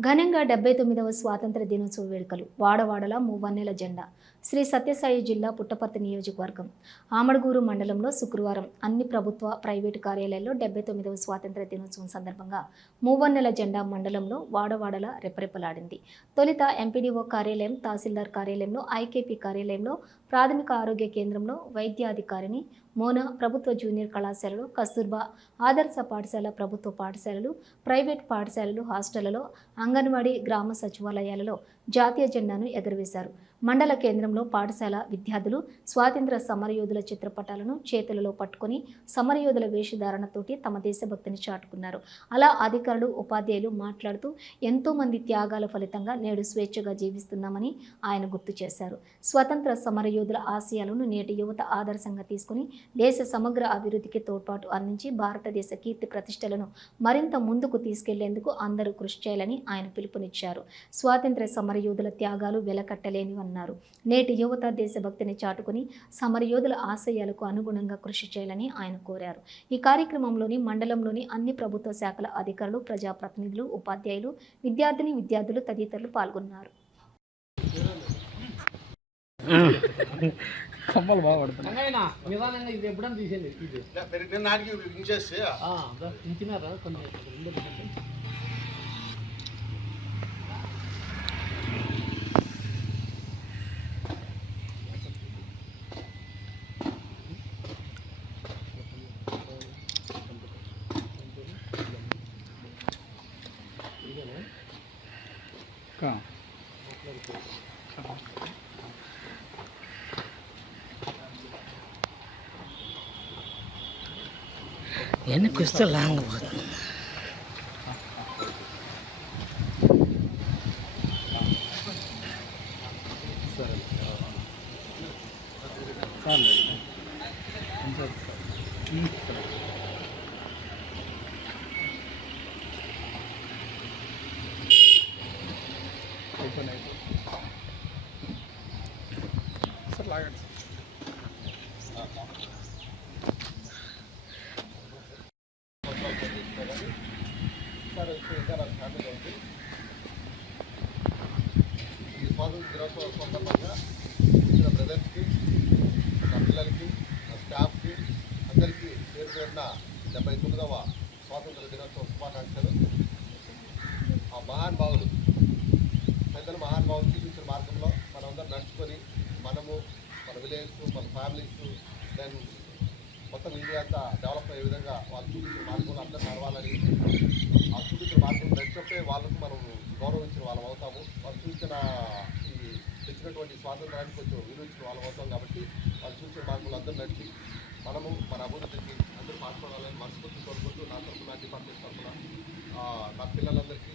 ఘనంగా డెబ్బై తొమ్మిదవ స్వాతంత్ర దినోత్సవ వేడుకలు. వాడవాడలా మూవన్నెల జెండా. శ్రీ సత్యసాయి జిల్లా పుట్టపర్తి నియోజకవర్గం ఆమడగూరు మండలంలో శుక్రవారం అన్ని ప్రభుత్వ ప్రైవేటు కార్యాలయాల్లో డెబ్బై తొమ్మిదవ స్వాతంత్ర దినోత్సవం సందర్భంగా మూవన్నెల జెండా మండలంలో వాడవాడల రెపరెపలాడింది. తొలుత ఎంపీడీఓ కార్యాలయం తహసీల్దార్ కార్యాలయంలో ఐకేపీ కార్యాలయంలో ప్రాథమిక ఆరోగ్య కేంద్రంలో వైద్యాధికారిని మోనా ప్రభుత్వ జూనియర్ కళాశాలలు కస్తూర్బా ఆదర్శ పాఠశాల ప్రభుత్వ పాఠశాలలు ప్రైవేట్ పాఠశాలలు హాస్టళ్ళలో అంగన్వాడీ గ్రామ సచివాలయాలలో జాతీయ జెండాను ఎగురవేశారు. మండల కేంద్రంలో పాఠశాల విద్యార్థులు స్వాతంత్ర సమరయోధుల చిత్రపటాలను చేతులలో పట్టుకొని సమరయోధుల వేషధారణతోటి తమ దేశభక్తిని చాటుకున్నారు. అలా అధికారులు ఉపాధ్యాయులు మాట్లాడుతూ ఎంతోమంది త్యాగాల ఫలితంగా నేడు స్వేచ్ఛగా జీవిస్తున్నామని ఆయన గుర్తు చేశారు. స్వతంత్ర సమరయోధుల ఆశయాలను నేటి యువత ఆదర్శంగా తీసుకుని దేశ సమగ్ర అభివృద్ధికి తోడ్పాటు అందించి భారతదేశ కీర్తి ప్రతిష్టలను మరింత ముందుకు తీసుకెళ్ళేందుకు అందరూ కృషి చేయాలని ఆయన పిలుపునిచ్చారు. స్వాతంత్ర సమరయోధుల త్యాగాలు వెలకట్టలేనివన్నారు నేటి యువత దేశభక్తిని చాటుకుని సమరయోధుల ఆశయాలకు అనుగుణంగా కృషి చేయాలని ఆయన కోరారు. ఈ కార్యక్రమంలోని మండలంలోని అన్ని ప్రభుత్వ శాఖల అధికారులు ప్రజాప్రతినిధులు ఉపాధ్యాయులు విద్యార్థిని విద్యార్థులు తదితరులు పాల్గొన్నారు. కమ్మలు ఇది ఎప్పుడన్నా తీసేది ఇది. నాటికి ఇంచేస్తే ఇంచినారా కొన్ని என்ன இஷ்டம் லாங்க போகுது. ఈ స్వాతంత్ర దినోత్సవ సందర్భంగా ఇచ్చిన బ్రదర్స్కి నా పిల్లలకి నా స్టాఫ్కి అందరికీ పేరు పేరున డెబ్బై తొమ్మిదవ స్వాతంత్ర దినోత్సవ శుభాకాంక్షలు ఆ మహానుభావులు పెద్దలు మహానుభావులు చూపించిన మార్గంలో మనమందరం నడుచుకొని మనము మన విలేజ్ మన ఫ్యామిలీస్ దెన్ మొత్తం ఇండియా అంతా డెవలప్ అయ్యే విధంగా వాళ్ళు చూపించిన మార్గంలో అందరూ నడవాలని ఆ చూపించిన మార్గం నడిచినప్పుడే వాళ్ళకు మనం గౌరవించిన వాళ్ళం అవుతాము. వాళ్ళు చూపించిన ఈ తెచ్చినటువంటి స్వాతంత్రానికి కొంచెం విలువించిన వాళ్ళం అవుతాం కాబట్టి వాళ్ళు చూపించిన మార్గంలో అందరూ నడిచి మనము మన అభివృద్ధికి అందరూ పాల్గొనాలని మనస్ఫూర్తి కోరుకుంటూ నా తరఫున డిపార్ట్మెంట్ తరఫున నా పిల్లలందరికీ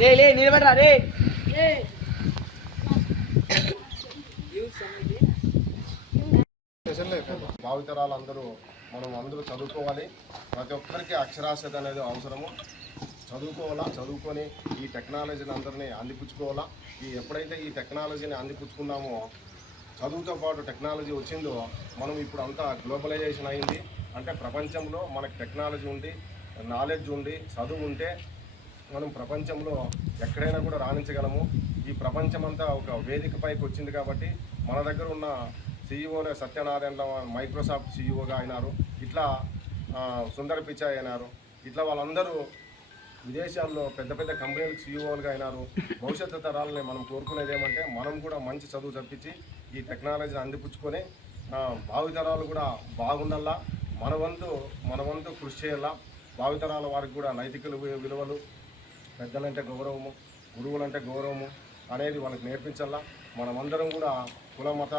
లే లే నిలబడరా రే. భావితరాలు అందరూ మనం అందరూ చదువుకోవాలి. ప్రతి ఒక్కరికి అక్షరాస్యత అనేది అవసరము. చదువుకోవాలా? చదువుకొని ఈ టెక్నాలజీని అందరినీ అందిపుచ్చుకోవాలా? ఈ ఎప్పుడైతే ఈ టెక్నాలజీని అందిపుచ్చుకున్నామో చదువుతో పాటు టెక్నాలజీ వచ్చిందో మనం ఇప్పుడు అంతా గ్లోబలైజేషన్ అయింది. అంటే ప్రపంచంలో మనకి టెక్నాలజీ ఉండి నాలెడ్జ్ ఉండి చదువు ఉంటే మనం ప్రపంచంలో ఎక్కడైనా కూడా రాణించగలము. ఈ ప్రపంచం అంతా ఒక వేదిక పైకి వచ్చింది కాబట్టి మన దగ్గర ఉన్న సీఈఓనే సత్యనారాయణ మైక్రోసాఫ్ట్ సీఈఓగా అయినారు. ఇట్లా సుందర సుందర్ పిచాయ్ అయినారు. ఇట్లా వాళ్ళందరూ విదేశాల్లో పెద్ద పెద్ద కంపెనీలకు సీఈఓలుగా అయినారు. భవిష్యత్తు తరాలని మనం కోరుకునేది ఏమంటే మనం కూడా మంచి చదువు తప్పించి ఈ టెక్నాలజీని అందిపుచ్చుకొని భావితరాలు కూడా బాగుండాలా? మన వంతు మన వంతు కృషి చేయాలా? భావితరాల వారికి కూడా నైతిక విలువలు పెద్దలంటే గౌరవము గురువులంటే గౌరవము అనేది వాళ్ళకి నేర్పించాలా మనమందరం కూడా కుల మత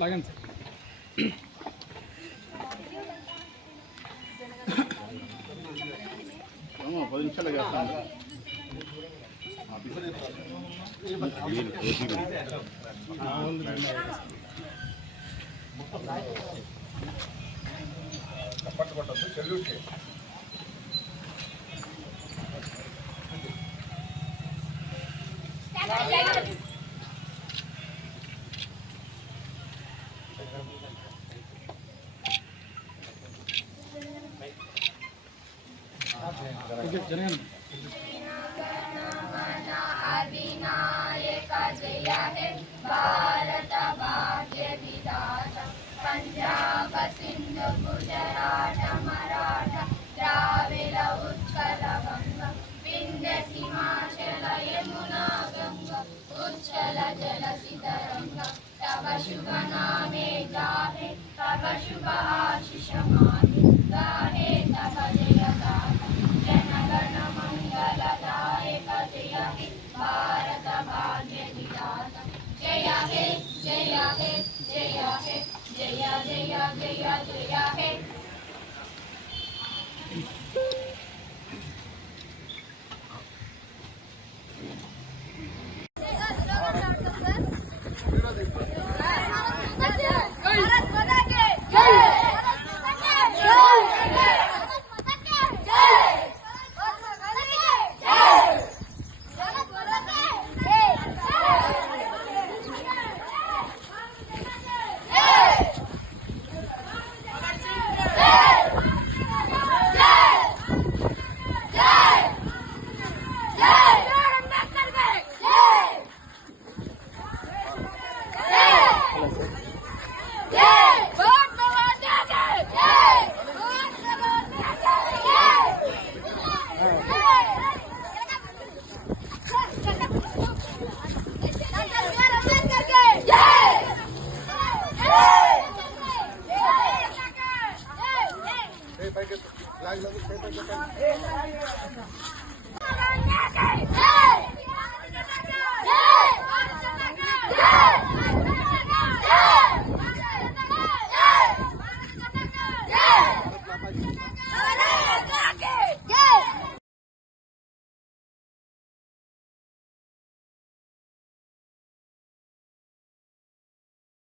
లాగండి సార్ చప్పట్లు కొట్టద్దు సెల్యూట్ చేయండి ಪಟ್ಟುಕೊಟ್ಟದ್ದು ಚೆಲ್ಲುತ್ತೆ ಜನ है भारत भाग्य विधाता पंजाब